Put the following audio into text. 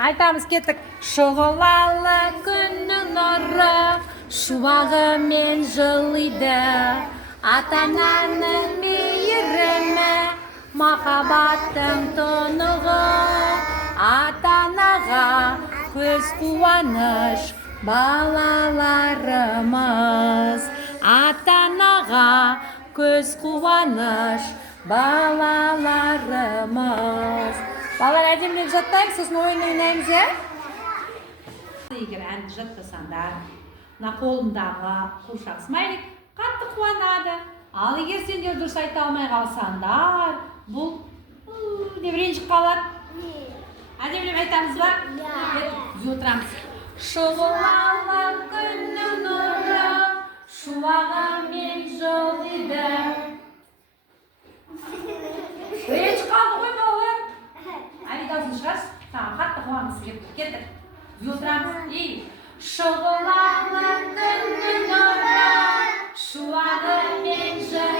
Айтамыз, кеттік. Шұғылалы күннің нұры шуағымен жылиды. Ата-ананың мейірімі, махаббаттың тұнығы. Ата-анаға көз қуаныш балаларымыз. Ата-анаға көз қуаныш балаларымыз. Балалар, әдемілеп жаттайық, сосын ойын ойнаймыз, е? Егер әнді жаттасаңдар, мына қолымдағы қуыршақ смайлик қатты қуанады. Ал егер сендер дұрыс айта алмай қалсаңдар, бұл деп ренжіп қалады. Әдемілеп айтамыз ба? Біз отырамыз. Шұғылалы күннің нұры шуағымен жылиды. Ренжіп қалды ғой балалар. Әлі даусын шығаршы, саған қатты қуанғысы келіп тұр. Кеттік. Біз отырамыз. Шұғылалы күннің нұры шуағымен жылиды.